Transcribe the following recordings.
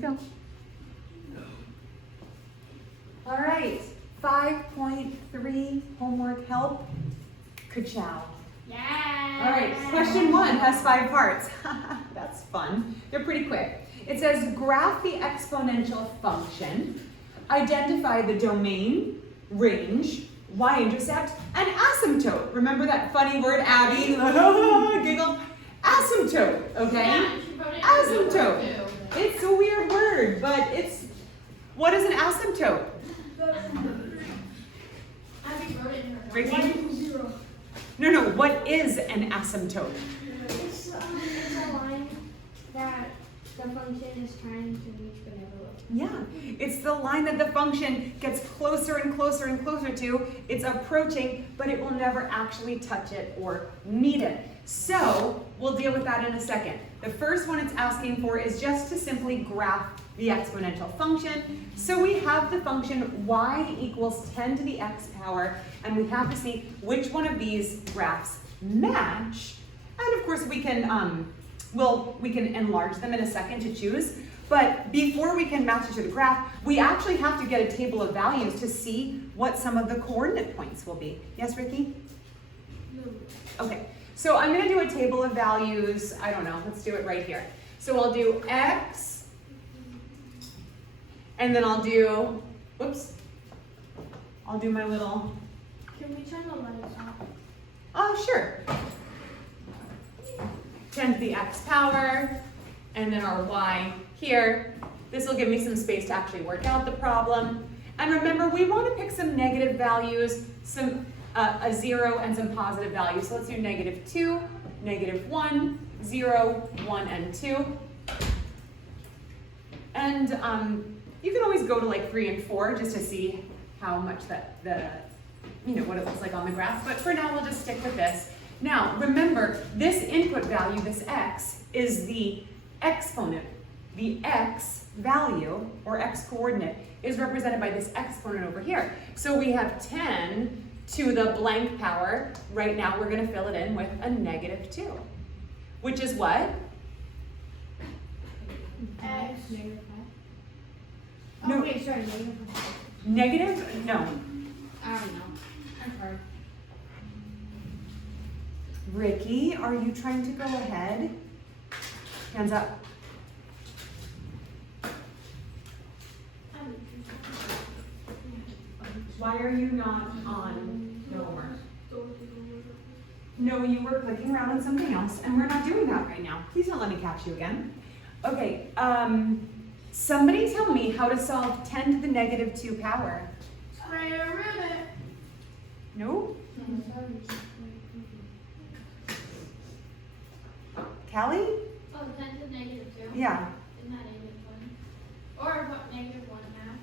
Go. All right, 5.3 homework help. Ka-chow. Yeah. All right, question 1 has 5 parts. That's fun. They're pretty quick. It says graph the exponential function, identify the domain, range, y-intercept, and asymptote. Remember that funny word, Abby? Giggle. Asymptote, okay? Yeah, she wrote it in Asymptote. the book, too. It's a weird word, but what is an asymptote? Abby wrote it in her book. Ricky? 1 to 0. No, what is an asymptote? It's a line that the function is trying to reach but never will. Yeah, it's the line that the function gets closer and closer and closer to. It's approaching, but it will never actually touch it or meet it. So we'll deal with that in a second. The first one it's asking for is just to simply graph the exponential function. So we have the function y equals 10 to the x power, and we have to see which one of these graphs match. And of course we can we can enlarge them in a second to choose. But before we can match it to the graph, we actually have to get a table of values to see what some of the coordinate points will be. Yes, Ricky? No. Okay, so I'm gonna do a table of values. I don't know, let's do it right here. So I'll do x, and then I'll do, I'll do my little, Can we turn the lights off? oh sure. 10 to the x power, and then our y here. This will give me some space to actually work out the problem. And remember, we want to pick some negative values, a 0 and some positive values. So let's do -2, -1, 0, 1, and 2. And you can always go to like 3 and 4 just to see how much what it looks like on the graph. But for now, we'll just stick with this. Now, remember, this input value, this x, is the exponent. The x value, or x coordinate, is represented by this exponent over here. So we have 10 to the blank power. Right now, we're going to fill it in with a -2, which is what? X. No. Oh, wait, sorry, -5. Negative? No. I don't know. I'm hard. Ricky, are you trying to go ahead? Hands up. Why are you not on the homework? No, you were clicking around on something else, and we're not doing that right now. Please don't let me catch you again. Okay, somebody tell me how to solve 10 to the -2 power. Try to root it. No? Callie? Oh, 10 to -2. Yeah. Isn't that -1? Or what, -1/2?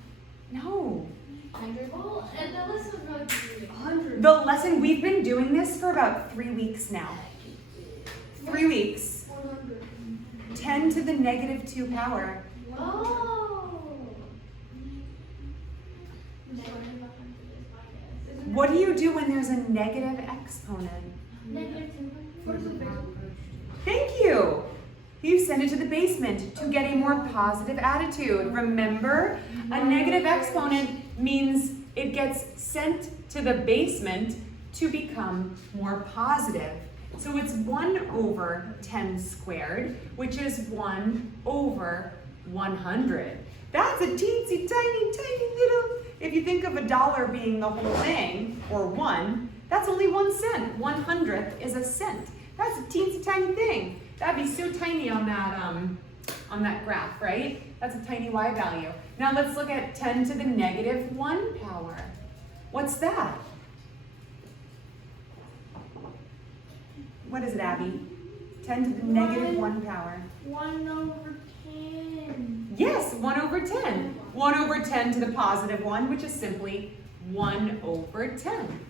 No. 100. Well, and the list was really confusing. 100. The lesson, we've been doing this for about 3 weeks now. 3 weeks. 100. 10 to the -2 power. Oh. What do you do when there's a negative exponent? -200. Thank you. You send it to the basement to get a more positive attitude. Remember, a negative exponent means it gets sent to the basement to become more positive. So it's 1/10 squared, which is 1/100. That's a teensy tiny, tiny little, if you think of a dollar being the whole thing, or 1, that's only 1 cent. 1/100th is a cent. That's a teensy tiny thing. That'd be so tiny on that graph, right? That's a tiny y value. Now let's look at 10 to the -1 power. What's that? What is it, Abby? 10 to the -1 power. 1/10. Yes, 1/10. 1/10 to the +1, which is simply 1/10.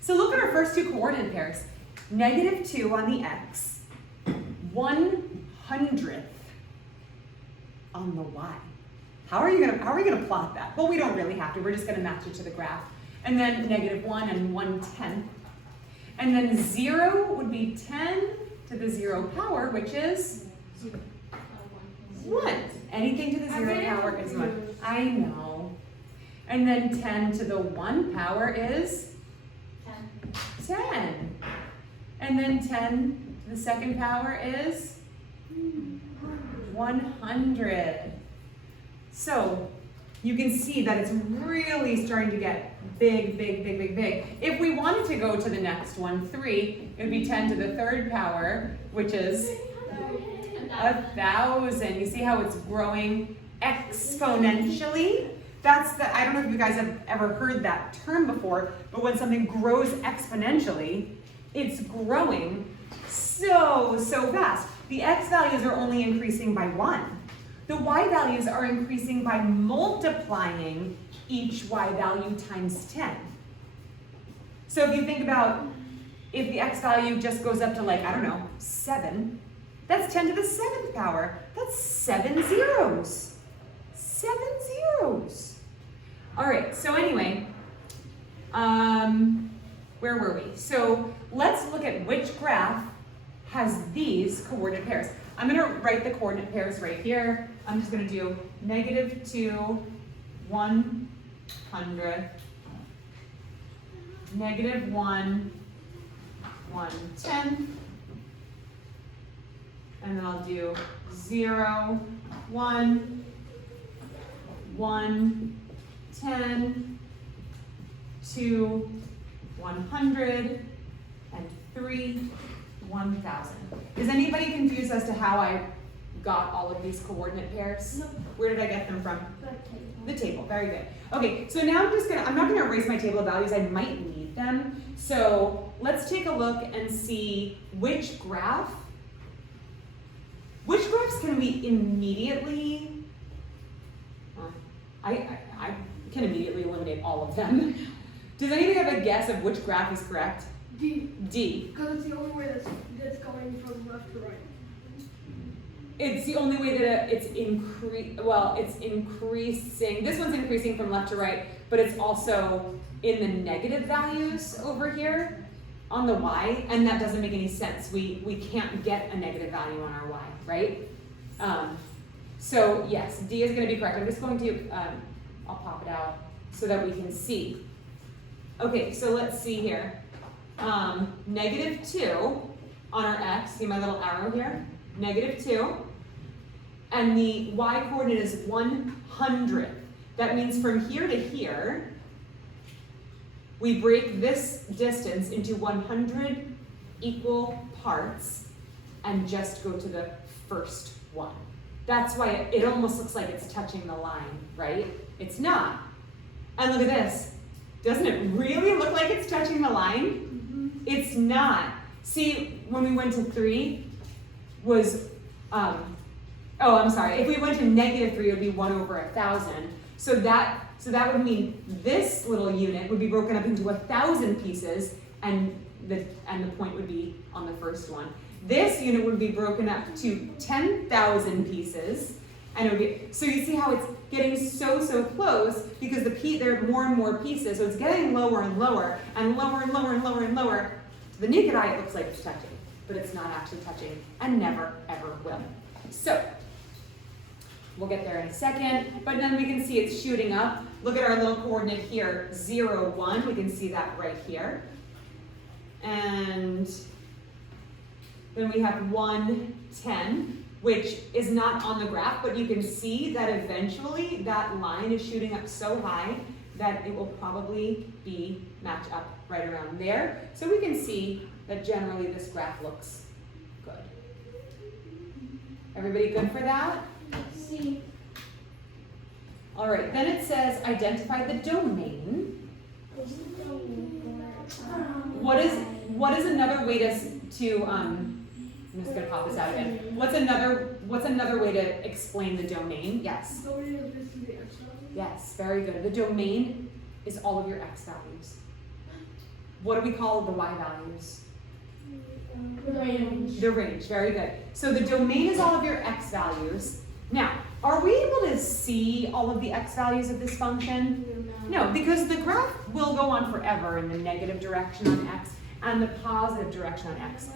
So look at our first two coordinate pairs. -2 on the x, 1/100th on the y. How are we gonna plot that? Well, we don't really have to. We're just gonna match it to the graph. And then -1 and 1/10. And then 0 would be 10 to the 0 power, which is 1. Anything to the 0 power is 1. I know. And then 10 to the 1 power is 10. And then 10 to the 2nd power is 100. So you can see that it's really starting to get big, big, big, big, big. If we wanted to go to the next one, 3, it would be 10 to the 3rd power, which is 1,000. You see how it's growing exponentially? That's the, I don't know if you guys have ever heard that term before, but when something grows exponentially, it's growing so fast. The x values are only increasing by 1. The y values are increasing by multiplying each y value times 10. So if you think about if the x value just goes up to like, I don't know, 7, that's 10 to the 7th power. That's 7 zeros. 7 zeros. All right, so anyway, where were we? So let's look at which graph has these coordinate pairs. I'm going to write the coordinate pairs right here. I'm just going to do -2, 100, -1, 110, and then I'll do 0, 1, 1, 10, 2, 100, and 3, 1,000. Is anybody confused as to how I got all of these coordinate pairs? No. Where did I get them from? The table, very good. Okay, so now I'm not gonna erase my table of values, I might need them. So let's take a look and see which graphs can we immediately, I can immediately eliminate all of them. Does anybody have a guess of which graph is correct? D. D. Because it's the only way that's going from left to right. It's the only way that it's increasing. This one's increasing from left to right, but it's also in the negative values over here on the y, and that doesn't make any sense. We can't get a negative value on our y, right? So yes, D is going to be correct. I'm just going to, I'll pop it out so that we can see. Okay, so let's see here. -2 on our x, see my little arrow here? -2. And the y coordinate is 100. That means from here to here, we break this distance into 100 equal parts and just go to the first one. That's why it almost looks like it's touching the line, right? It's not. And look at this. Doesn't it really look like it's touching the line? Mm-hmm. It's not. See, when we went to 3 was, oh, I'm sorry. If we went to -3, it would be 1/1,000. So that would mean this little unit would be broken up into 1,000 pieces, and the point would be on the first one. This unit would be broken up to 10,000 pieces, and it would be, so you see how it's getting so close because there are more and more pieces, so it's getting lower and lower, and lower and lower and lower and lower. To the naked eye, it looks like it's touching, but it's not actually touching, and never ever will. So we'll get there in a second, but then we can see it's shooting up. Look at our little coordinate here, 0, 1. We can see that right here. And then we have 1, 10, which is not on the graph, but you can see that eventually that line is shooting up so high that it will probably match up right around there. So we can see that generally this graph looks good. Everybody good for that? See. All right, then it says identify the domain. What is another way to I'm just gonna pop this out again. What's another way to explain the domain? Yes. Domain of this is the x value. Yes, very good. The domain is all of your x values. What do we call the y values? The range. The range, very good. So the domain is all of your x values. Now, are we able to see all of the x values of this function? No, because the graph will go on forever in the negative direction on x and the positive direction on x.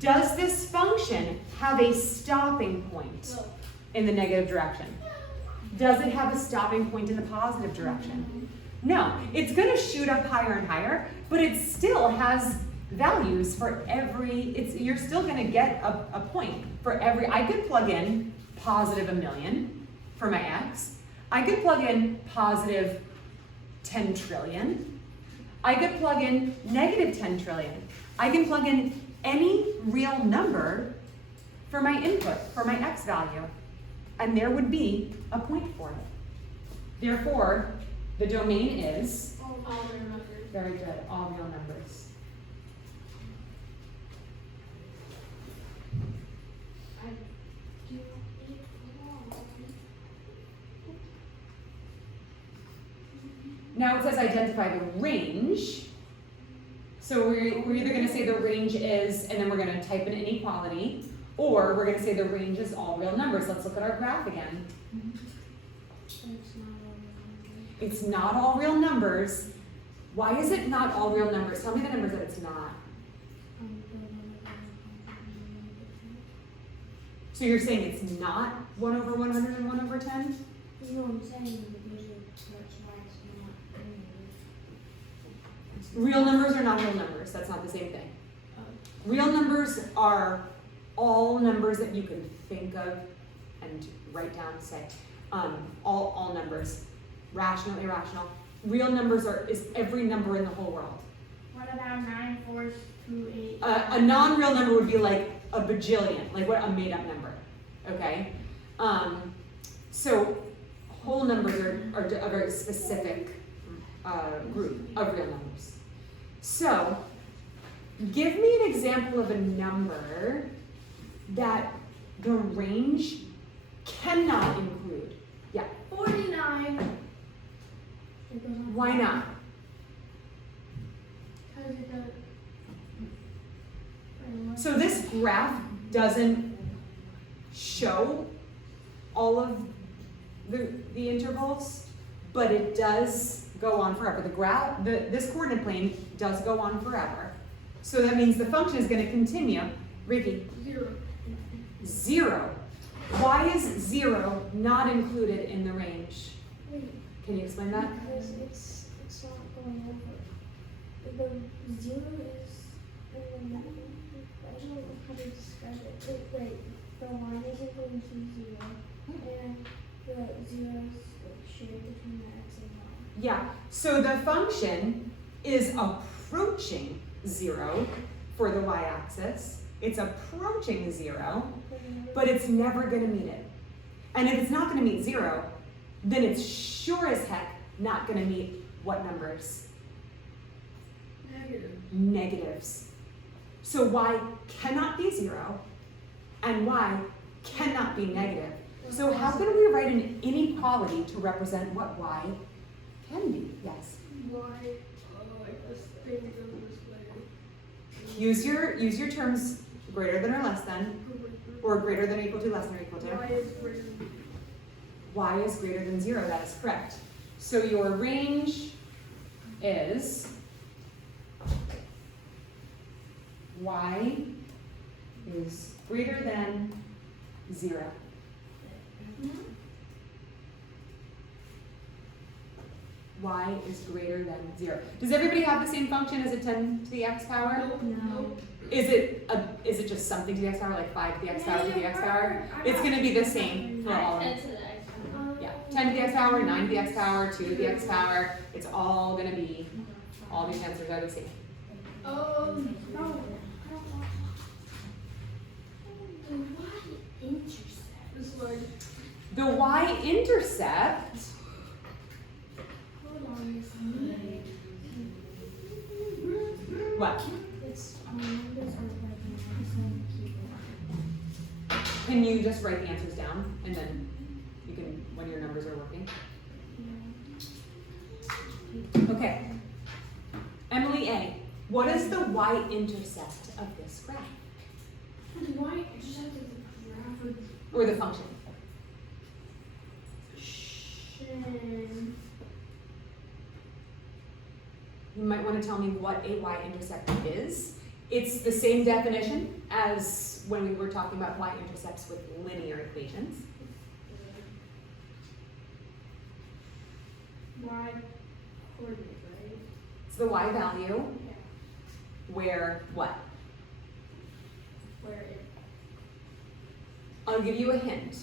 Does this function have a stopping point? in the negative direction? Does it have a stopping point in the positive direction? No, it's gonna shoot up higher and higher, but it still has values for every, you're still gonna get a point for every, I could plug in positive 1,000,000 for my x. I could plug in positive 10 trillion. I could plug in negative 10 trillion. I can plug in any real number for my input, for my x value, and there would be a point for it. Therefore, the domain is, All their numbers. very good, all real numbers. I do it wrong. Now it says identify the range. So we're either gonna say the range is, and then we're gonna type in inequality, or we're gonna say the range is all real numbers. Let's look at our graph again. It's not all It's not all real numbers. real numbers. Why is it not all real numbers? Tell me the numbers that it's not. So you're saying it's not 1 over 100 and 1 over 10? You know what I'm saying? Because that's why it's not Real numbers are not real numbers. That's not the same thing. Real numbers are all numbers that you can think of and write down, say. All numbers. Rational, irrational. Real numbers is every number in the whole world. What about 9 4 2 8? A non-real number would be like a bajillion, like what a made-up number, okay? So whole numbers are a very specific group of real numbers. So give me an example of a number that the range cannot include. Yeah, 49. why not? Because it does. So this graph doesn't show all of the intervals, but it does go on forever. The graph, this coordinate plane does go on forever. So that means the function is going to continue. Ricky? 0. 0. Why is 0 not included in the range? Can you explain that? Because it's not going over. The 0 is in the middle. I don't know how to describe it. Like the line isn't going to 0, and the 0 is shared between the x and y. Yeah, so the function is approaching 0 for the y-axis. It's approaching 0, but it's never going to meet it. And if it's not going to meet 0, then it's sure as heck not going to meet what numbers? Negative. Negatives. So y cannot be 0, and y cannot be negative. So how can we write an inequality to represent what y can be? Yes. Why? Like this thing goes this way. Use your terms greater than or less than, or greater than or equal to, less than or equal to. Why is greater than Y is greater than 0, that is correct. So your range is y is greater than 0. Y is greater than 0. Does everybody have the same function as a 10 to the x power? No. Is it just something to the x power, like 5 to the x power to the x power? It's going to be the same for all of them. 10 to the x. Yeah, 10 to the x power, 9 to the x power, 2 to the x power. It's all going to be, all these answers are the same. No, I don't want. The y-intercept. this line? The y-intercept, Hold on, this line. what? It's numbers are like numbers. Can you just write the answers down and then you can, when your numbers are working? Okay. Emily A, what is the y-intercept of this graph? The y-intercept is the graph of Or the function? You might want to tell me what a y-intercept is. It's the same definition as when we were talking about y-intercepts with linear equations. Y coordinate, right? It's the y value Yeah. where what? Where it. I'll give you a hint.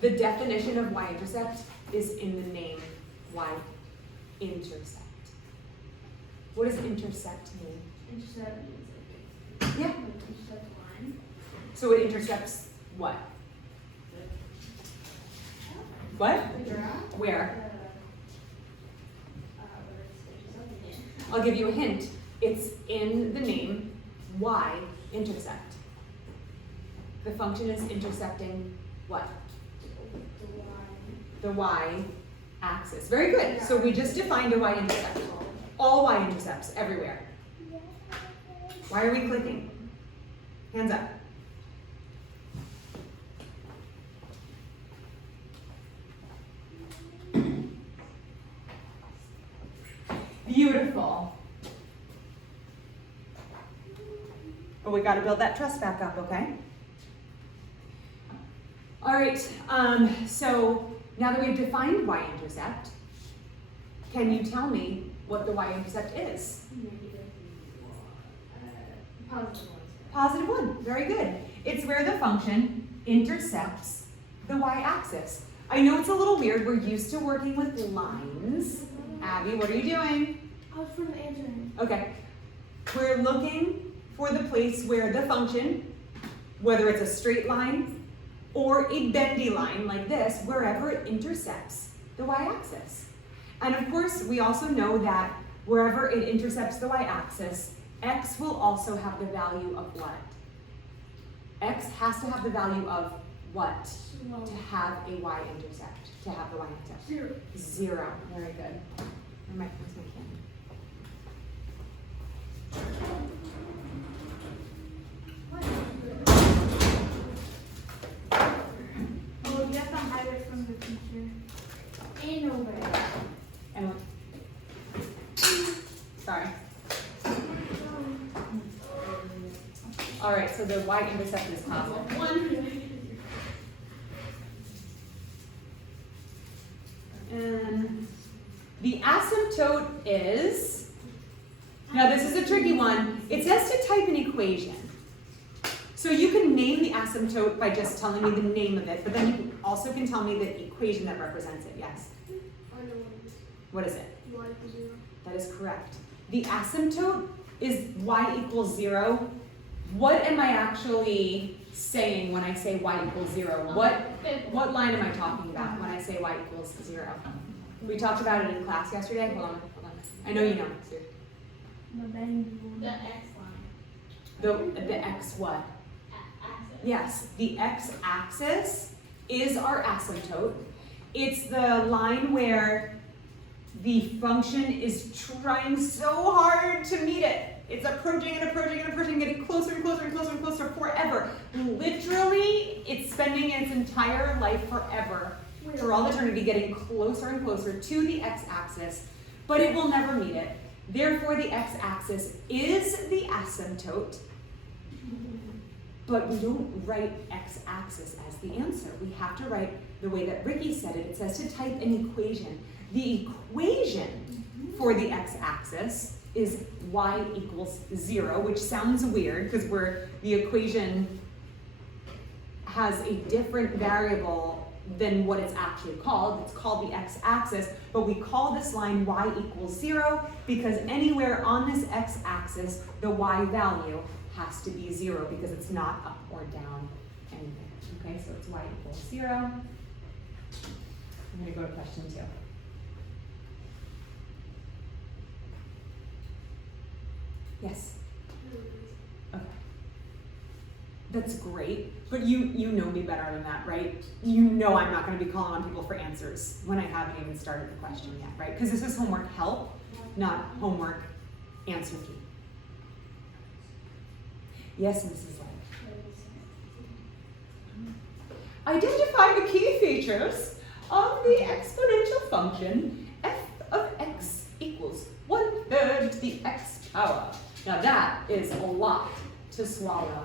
The definition of y-intercept is in the name y-intercept. What does intercept mean? Intercept means like. Yeah. Like intercept line. So it intercepts what? What? The graph. Where? Where it's something in. I'll give you a hint. It's in the name y-intercept. The function is intercepting what? The line. The y-axis. Very good. So we just defined a y-intercept. All y-intercepts everywhere. Why are we clicking? Hands up. Beautiful. But we got to build that trust back up, okay? All right, so now that we've defined y-intercept, can you tell me what the y-intercept is? Negative one. Positive one. Positive 1, very good. It's where the function intercepts the y-axis. I know it's a little weird, we're used to working with lines. Abby, what are you doing? I was from answering. Okay, we're looking for the place where the function, whether it's a straight line or a bendy line like this, wherever it intercepts the y-axis. And of course, we also know that wherever it intercepts the y-axis, x will also have the value of what? X has to have the value of what to have a y-intercept, to have the y-intercept? 0. 0, very good. Where's my Oh, you have to hide it from the teacher. Ain't nobody. And what? Sorry. All right, so the y-intercept is positive 1. And the asymptote is, now this is a tricky one. It says to type an equation. So you can name the asymptote by just telling me the name of it, but then you also can tell me the equation that represents it, yes? I know what it is. What is it? Y equals 0. That is correct. The asymptote is y equals 0. What am I actually saying when I say y equals 0? What line am I talking about when I say y equals 0? We talked about it in class yesterday. Hold on. I know you know. But then The X line. The x what? Axis. Yes, the x-axis is our asymptote. It's the line where the function is trying so hard to meet it. It's approaching and approaching and approaching, getting closer and closer and closer and closer forever. Literally, it's spending its entire life forever, for all eternity, getting closer and closer to the x-axis, but it will never meet it. Therefore, the x-axis is the asymptote, but we don't write x-axis as the answer. We have to write the way that Ricky said it. It says to type an equation. The equation for the x-axis is y equals 0, which sounds weird because the equation has a different variable than what it's actually called. It's called the x-axis, but we call this line y equals 0 because anywhere on this x-axis, the y value has to be 0 because it's not up or down anywhere. Okay, so it's y equals 0. I'm going to go to question 2. Yes? Okay. That's great, but you know me better than that, right? You know I'm not going to be calling on people for answers when I haven't even started the question yet, right? Because this is homework help, not homework answer key. Yes, Mrs. Light. Identify the key features of the exponential function f of x equals 1/3 to the x power. Now that is a lot to swallow.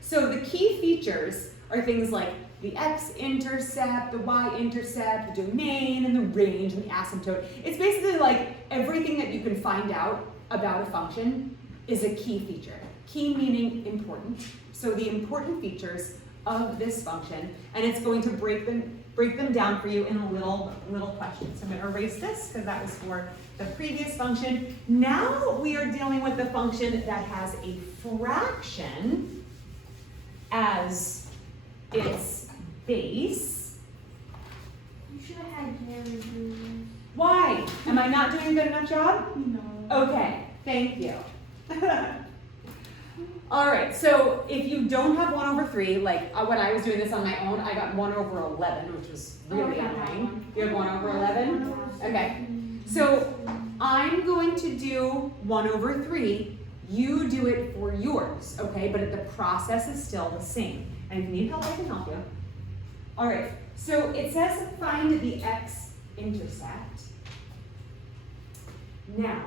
So the key features are things like the x-intercept, the y-intercept, the domain, and the range, and the asymptote. It's basically like everything that you can find out about a function is a key feature. Key meaning important. So the important features of this function, and it's going to break them down for you in a little question. So I'm going to erase this because that was for the previous function. Now we are dealing with the function that has a fraction as its base. You should have had Gary. Why? Am I not doing a good enough job? No. Okay, thank you. All right, so if you don't have 1 over 3, like when I was doing this on my own, I got 1 over 11, which was really annoying. You have 1 over 11? Okay, so I'm going to do 1 over 3. You do it for yours, okay? But the process is still the same. And if you need help, I can help you. All right, so it says find the x-intercept. Now,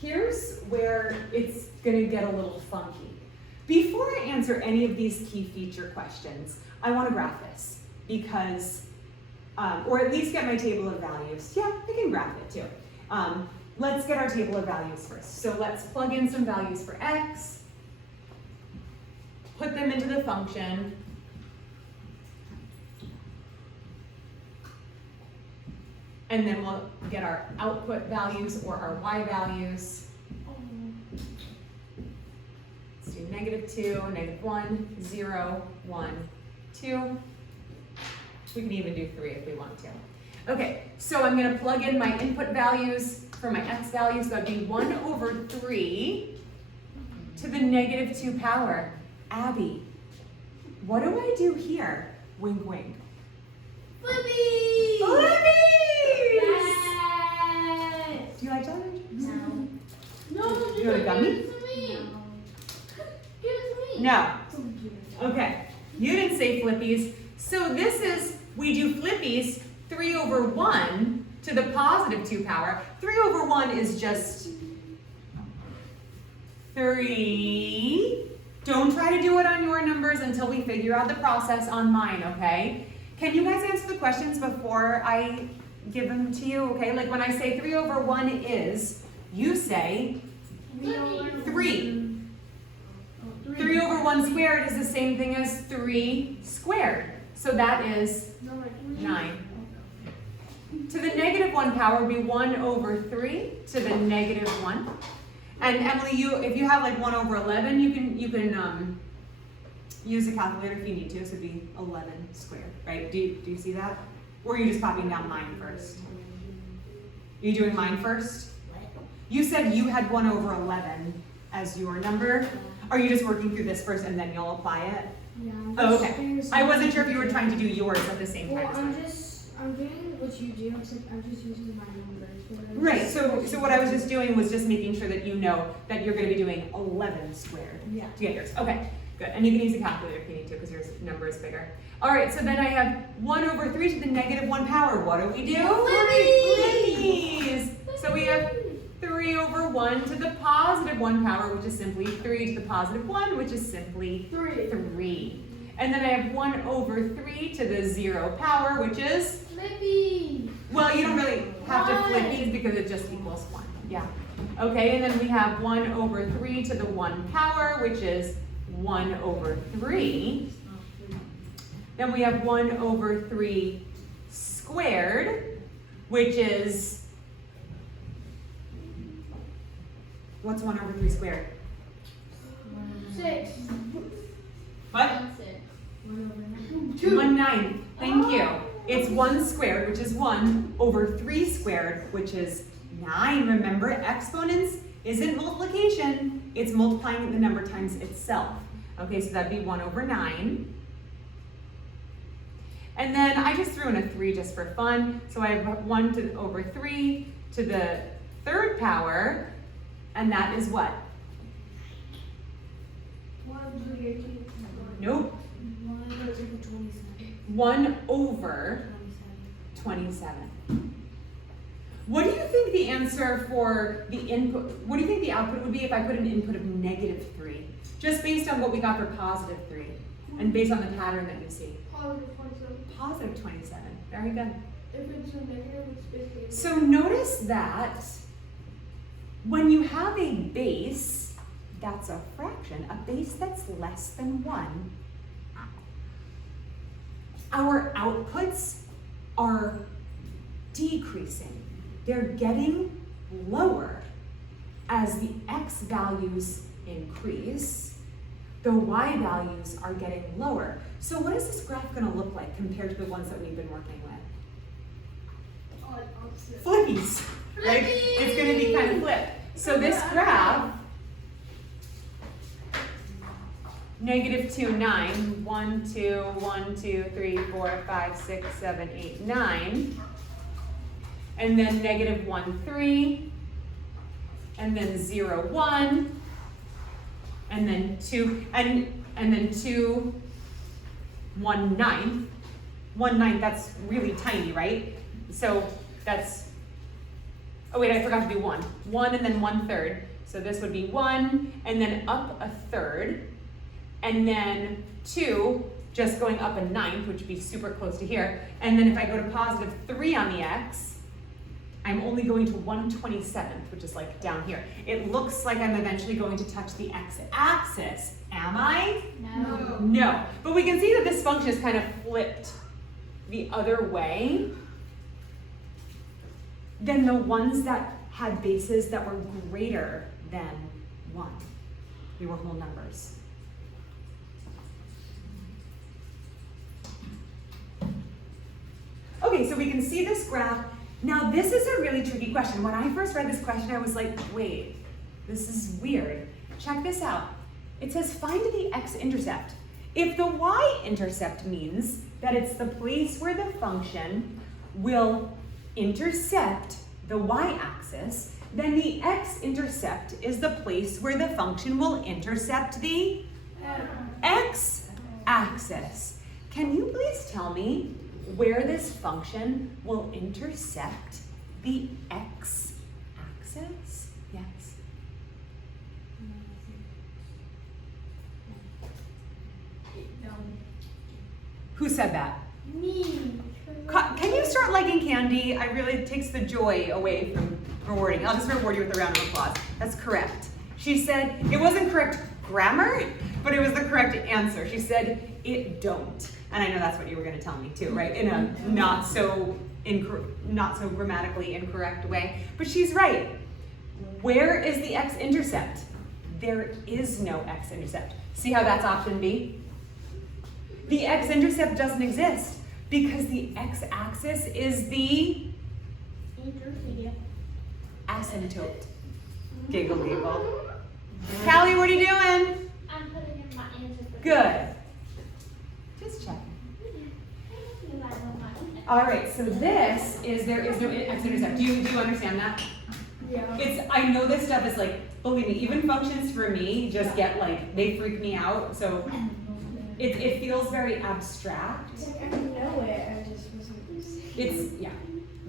here's where it's going to get a little funky. Before I answer any of these key feature questions, I want to graph this because, or at least get my table of values. Yeah, I can graph it too. Let's get our table of values first. So let's plug in some values for x, put them into the function, and then we'll get our output values or our y values. Let's do -2, -1, 0, 1, 2. We can even do 3 if we want to. Okay, so I'm going to plug in my input values for my x values. That would be 1 over 3 to the -2 power. Abby, what do I do here? Wink, wink. Flippy! Flippies! Yes! Do you like jelly? No. No, You want a gummy? Give it to me. Give it to me. No. Okay, you didn't say flippies. So this is, we do flippies 3 over 1 to the +2 power. 3 over 1 is just 3. Don't try to do it on your numbers until we figure out the process on mine, okay? Can you guys answer the questions before I give them to you, okay? Like when I say 3 over 1 is, you say 3. 3 over 1 squared is the same thing as 3 squared. So that is 9. To the -1 power would be 1 over 3 to the -1. And Emily, if you have like 1 over 11, you can use a calculator if you need to. So it'd be 11 squared, right? Do you see that? Or are you just copying down mine first? Are you doing mine first? You said you had 1 over 11 as your number. Are you just working through this first and then you'll apply it? Yeah. Oh, okay. I wasn't sure if you were trying to do yours at the same time Well, as mine. I'm doing what you do, except I'm just using my numbers. Right, so what I was just doing was just making sure that you know that you're going to be doing 11 squared Yeah. to get yours. Okay, good. And you can use a calculator if you need to because your number is bigger. All right, so then I have 1 over 3 to the -1 power. What do we do? Flippies! So we have 3 over 1 to the +1 power, which is simply 3 to the +1, which is simply 3. And then I have 1 over 3 to the 0 power, which is? Flippy! Well, you don't really have to flip these because it just equals 1. Yeah. Okay, and then we have 1 over 3 to the 1 power, which is 1 over 3. Then we have 1 over 3 squared, which is, what's 1 over 3 squared? 6. What? 1/9. Thank you. It's 1 squared, which is 1, over 3 squared, which is 9. Remember, exponents isn't multiplication. It's multiplying the number times itself. Okay, so that'd be 1 over 9. And then I just threw in a 3 just for fun. So I have 1 over 3 to the 3rd power, and that is what? Nope. 1 over 27. What do you think the answer for the input, what do you think the output would be if I put an input of -3? Just based on what we got for +3 and based on the pattern that you see. +3. Positive 27. Positive 27. Very good. If it's a negative, it's basically. So notice that when you have a base, that's a fraction, a base that's less than 1, our outputs are decreasing. They're getting lower as the x values increase. The y values are getting lower. So what is this graph going to look like compared to the ones that we've been working with? Opposite. Flippies, right? It's going to be kind of flipped. So this graph, -2, 9, 1, 2, 1, 2, 3, 4, 5, 6, 7, 8, 9, and then -1, 3, and then 0, 1, and then 2, and then 2, 1, 9. 1, 9, that's really tiny, right? So that's, oh wait, I forgot to do 1. 1 and then 1/3. So this would be 1 and then up 1/3. And then 2, just going up 1/9, which would be super close to here. And then if I go to positive 3 on the x, I'm only going to 1/27th, which is like down here. It looks like I'm eventually going to touch the x-axis. Am I? No. No. But we can see that this function is kind of flipped the other way than the ones that had bases that were greater than 1. They were whole numbers. Okay, so we can see this graph. Now this is a really tricky question. When I first read this question, I was like, wait, this is weird. Check this out. It says find the x-intercept. If the y-intercept means that it's the place where the function will intercept the y-axis, then the x-intercept is the place where the function will intercept the x-axis. Can you please tell me where this function will intercept the x-axis? Yes. Who said that? Me. Can you start liking candy? It takes the joy away from rewarding. I'll just reward you with a round of applause. That's correct. She said, it wasn't correct grammar, but it was the correct answer. She said, it don't. And I know that's what you were going to tell me too, right? In a not so grammatically incorrect way. But she's right. Where is the x-intercept? There is no x-intercept. See how that's option B? The x-intercept doesn't exist because the x-axis is the asymptote. Giggle, giggle. Callie, what are you doing? I'm putting in my answer. Good. Just checking. All right, so this is, there is no x-intercept. Do you understand that? Yeah. I know this stuff is like, believe me, even functions for me just get like, they freak me out. So it feels very abstract. It's like I know it, I just wasn't saying. It's, yeah,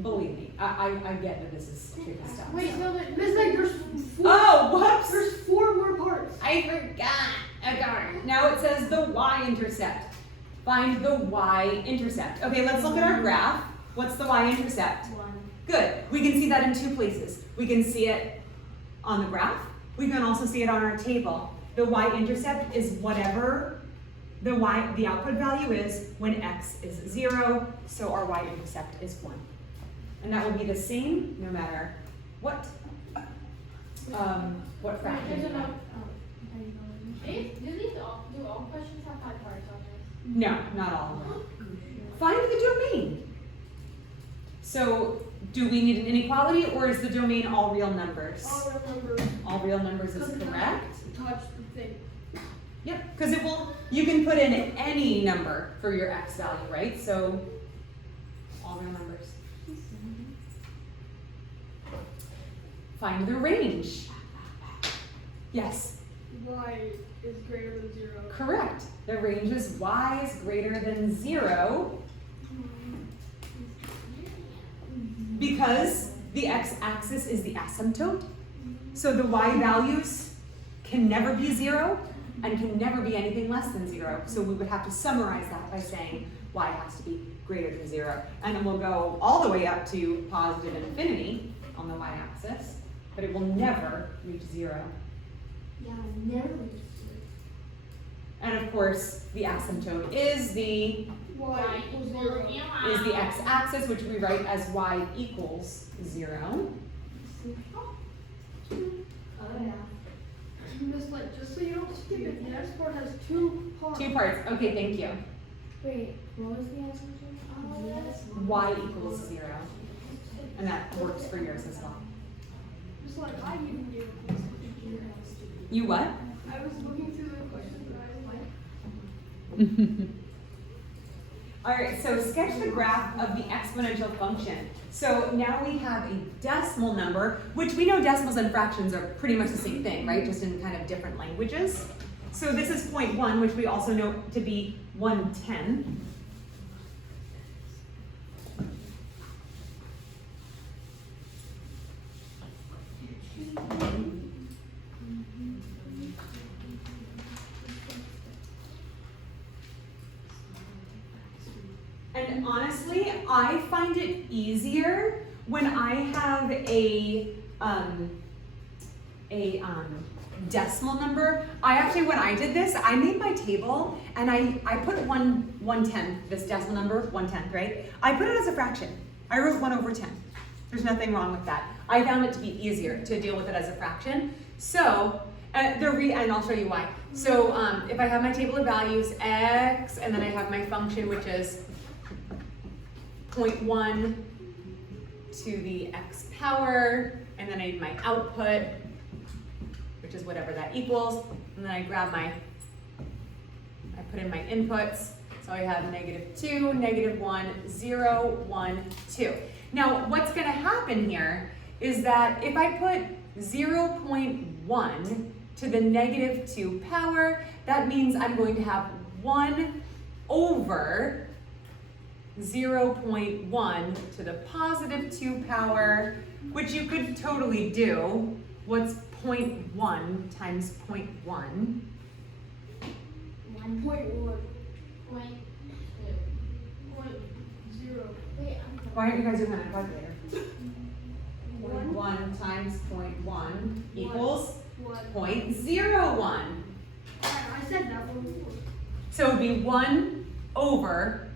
believe me, I get that this is tricky stuff. Wait, so. no, Miss, like, there's 4. Oh, whoops! There's 4 more parts. I forgot. Okay. Now it says the y-intercept. Find the y-intercept. Okay, let's look at our graph. What's the y-intercept? 1. Good. We can see that in 2 places. We can see it on the graph. We can also see it on our table. The y-intercept is whatever the output value is when x is 0, so our y-intercept is 1. And that will be the same no matter what fraction There's you have. Do all questions have 5 parts on this? No, not all of them. Find the domain. So, do we need an inequality or is the domain all real numbers? All remember. All real numbers is correct. Touch the thing. Yep, because you can put in any number for your x value, right? So, all real numbers. Find the range. Yes, Y is greater than 0. correct. The range is y is greater than 0 because the x-axis is the asymptote. So the y values can never be 0 and can never be anything less than 0. So we would have to summarize that by saying y has to be greater than 0. And then we'll go all the way up to positive infinity on the y-axis, but it will never reach 0. Yeah, never. And of course, the asymptote is the Y equals 0. x-axis, which we write as y equals 0. Oh yeah. Miss Light, just so you don't skip it, the next part has 2 parts. 2 parts. Okay, thank you. Wait, what was the assumption? Y equals 0. And that works for yours as well. Miss Light, I even gave it this. You what? I was looking through the questions and I was like, All right, so sketch the graph of the exponential function. So now we have a decimal number, which we know decimals and fractions are pretty much the same thing, right? Just in kind of different languages. So this is 0.1, which we also know to be 1/10. And honestly, I find it easier when I have a decimal number. When I did this, I made my table and I put 1/10, this decimal number, 1/10, right? I put it as a fraction. I wrote 1/10. There's nothing wrong with that. I found it to be easier to deal with it as a fraction. So, and I'll show you why. So if I have my table of values, x, and then I have my function, which is 0.1 to the x power, and then I need my output, which is whatever that equals, and then I put in my inputs, so I have -2, -1, 0, 1, 2. Now, what's gonna happen here is that if I put 0.1 to the -2 power, that means I'm going to have 1 over 0.1 to the +2 power, which you could totally do. What's 0.1 times 0.1? 1.1. 0. Wait, Why aren't you guys doing that on a calculator? 0.1 times 0.1 equals 0.01. I said that one before. So it would be 1 over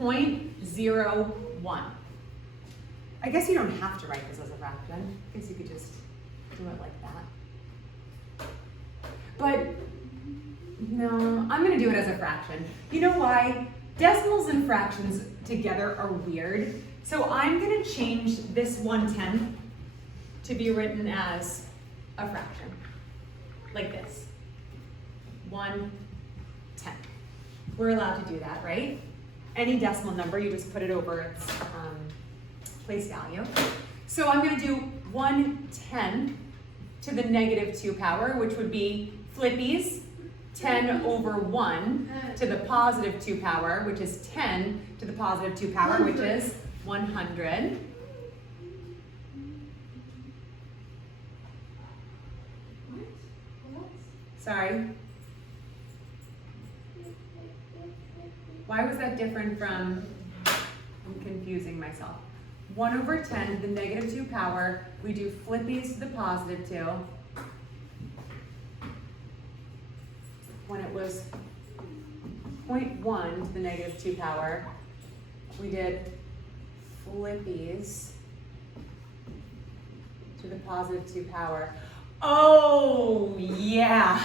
0.01. I guess you don't have to write this as a fraction. I guess you could just do it like that. But no, I'm gonna do it as a fraction. You know why? Decimals and fractions together are weird. So I'm gonna change this 1/10 to be written as a fraction, like this, 1/10. We're allowed to do that, right? Any decimal number, you just put it over its place value. So I'm gonna do 1/10 to the -2 power, which would be flippies, 10 over 1 to the +2 power, which is 10 to the +2 power, which is 100. Sorry. Why was that different from, I'm confusing myself. 1 over 10 to the -2 power, we do flippies to the +2. When it was 0.1 to the -2 power, we did flippies to the +2 power. Oh, yeah.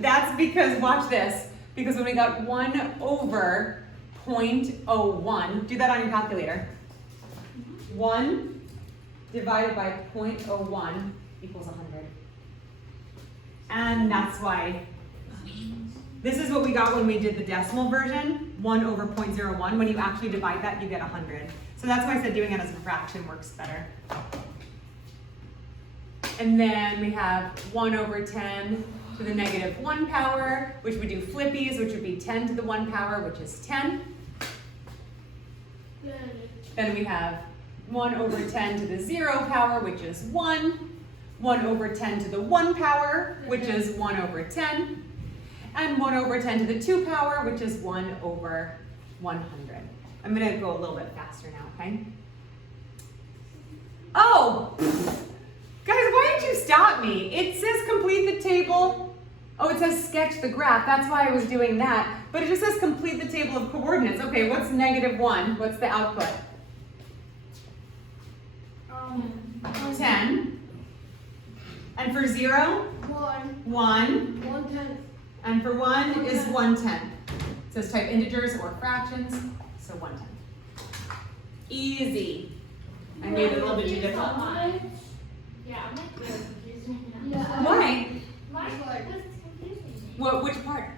That's because, watch this, because when we got 1 over 0.01, do that on your calculator. 1 divided by 0.01 equals 100. And that's why, this is what we got when we did the decimal version, 1 over 0.01. When you actually divide that, you get 100. So that's why I said doing it as a fraction works better. And then we have 1 over 10 to the -1 power, which we do flippies, which would be 10 to the 1 power, which is 10. Then we have 1 over 10 to the 0 power, which is 1. 1 over 10 to the 1 power, which is 1 over 10. And 1 over 10 to the 2 power, which is 1 over 100. I'm gonna go a little bit faster now, okay? Oh! Guys, why did you stop me? It says complete the table. Oh, it says sketch the graph. That's why I was doing that. But it just says complete the table of coordinates. Okay, what's -1? What's the output? 10. And for 0? 1. 1/10. And for 1 is 1/10. It says type integers or fractions, so 1/10. Easy. I made it a little bit too difficult. Yeah, I'm like really confused right now. Yeah. Why? Mine It's like- was confusing me. What? Which part?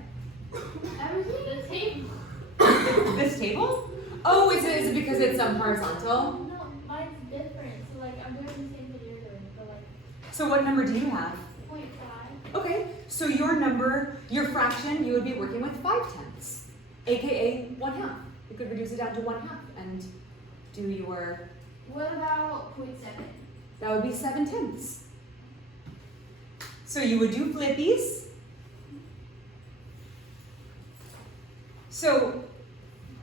Everything? The table. This table? Oh, is it because it's horizontal? No, mine's different. So like I'm doing the same thing you're doing, but like So what number do you have? 0.5. Okay, so your number, your fraction, you would be working with 5/10, aka 1/2. You could reduce it down to 1/2 and do your, What about 0.7? that would be 7/10. So you would do flippies. So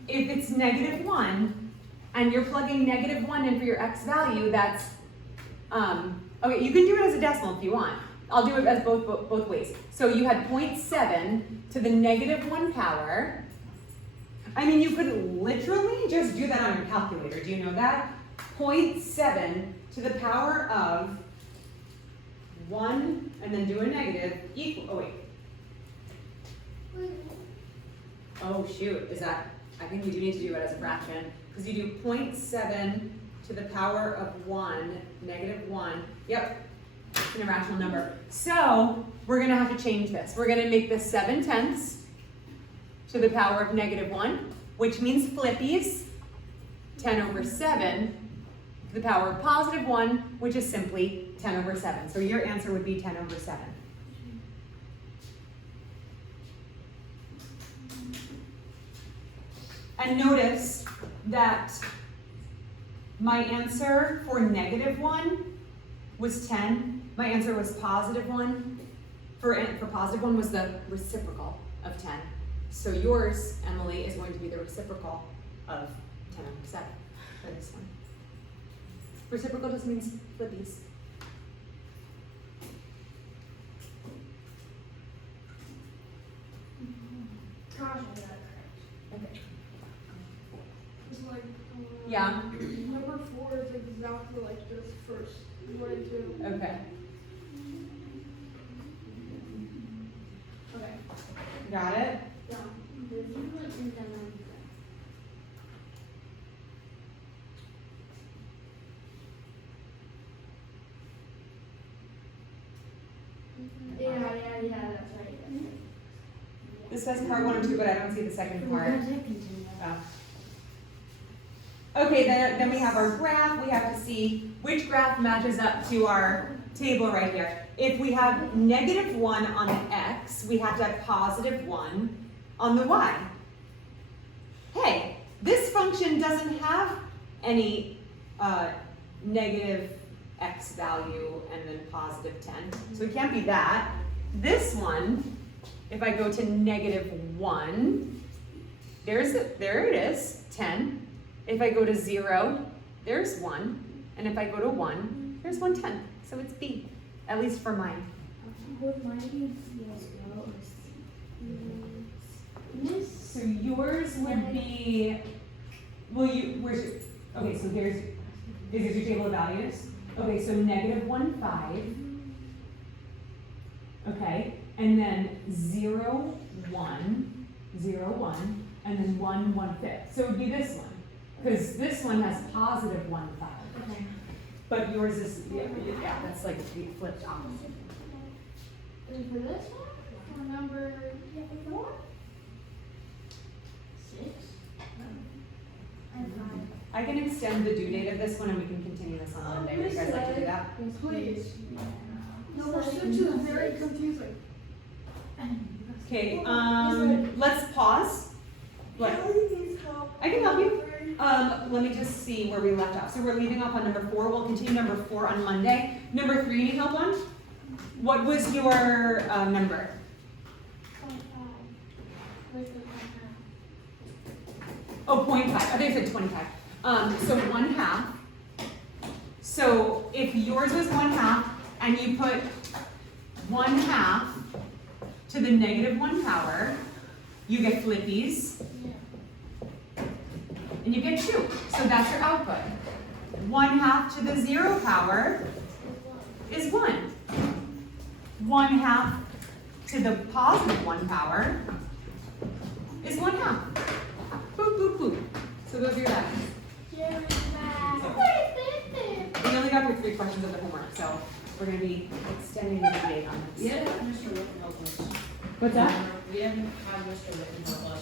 if it's -1 and you're plugging -1 in for your x value, that's, okay, you can do it as a decimal if you want. I'll do it as both ways. So you had 0.7 to the -1 power. I mean, you could literally just do that on your calculator. Do you know that? 0.7 to the power of 1 and then do a negative equal, oh wait. Oh shoot, is that, I think you do need to do it as a fraction, because you do 0.7 to the power of 1, -1, yep, it's an irrational number. So, we're gonna have to change this. We're gonna make this 7/10 to the power of -1, which means flippies, 10/7 to the power of +1, which is simply 10/7. So your answer would be 10/7. And notice that my answer for -1 was 10. My answer was +1. For +1 was the reciprocal of 10. So yours, Emily, is going to be the reciprocal of 10/7 for this one. Reciprocal just means flippies. Gosh, I got it correct. Okay. It's like, Yeah. number 4 is exactly like this first. 1 and 2. Okay. Okay. Got it? Yeah. The 0 and then yeah, that's right. That's right. This says part 1 and 2, but I don't see the second part. Oh. Okay, then we have our graph. We have to see which graph matches up to our table right here. If we have -1 on the x, we have to have +1 on the y. Hey, this function doesn't have any negative x value and then +10, so it can't be that. This one, if I go to -1, there it is, 10. If I go to 0, there's 1. And if I go to 1, there's 1/10. So it's B, at least for mine. Would mine be C as well? So yours would be, okay, so is this your table of values? Okay, so -1, 5. Okay, and then 0, 1, 0, 1, and then 1, 1/5. So it would be this one, because this one has +1, 5. Okay. But yours is, yeah, that's like the flipped opposite. And for this one, for number 4, 6, and 5. I can extend the due date of this one and we can continue this on Monday. Would you guys like to do that? Please. Number 6 is very confusing. Okay, let's pause. What? I can help you. Let me just see where we left off. So we're leaving off on number 4. We'll continue number 4 on Monday. Number 3, you need help on? What was your number? 0.5. Where's the 0.5? Oh, 0.5. I think I said 25. So 1/2. So if yours was 1/2 and you put 1/2 to the -1 power, you get flippies and you get 2. So that's your output. 1/2 to the 0 power is 1. 1/2 to the +1 power is 1/2. Boop, boop, boop. So those are your values. We only got through 3 questions of the homework, so we're going to be extending the debate on this. We haven't had Mr. Whitten help us. What's that? We haven't had Mr. Whitten help us.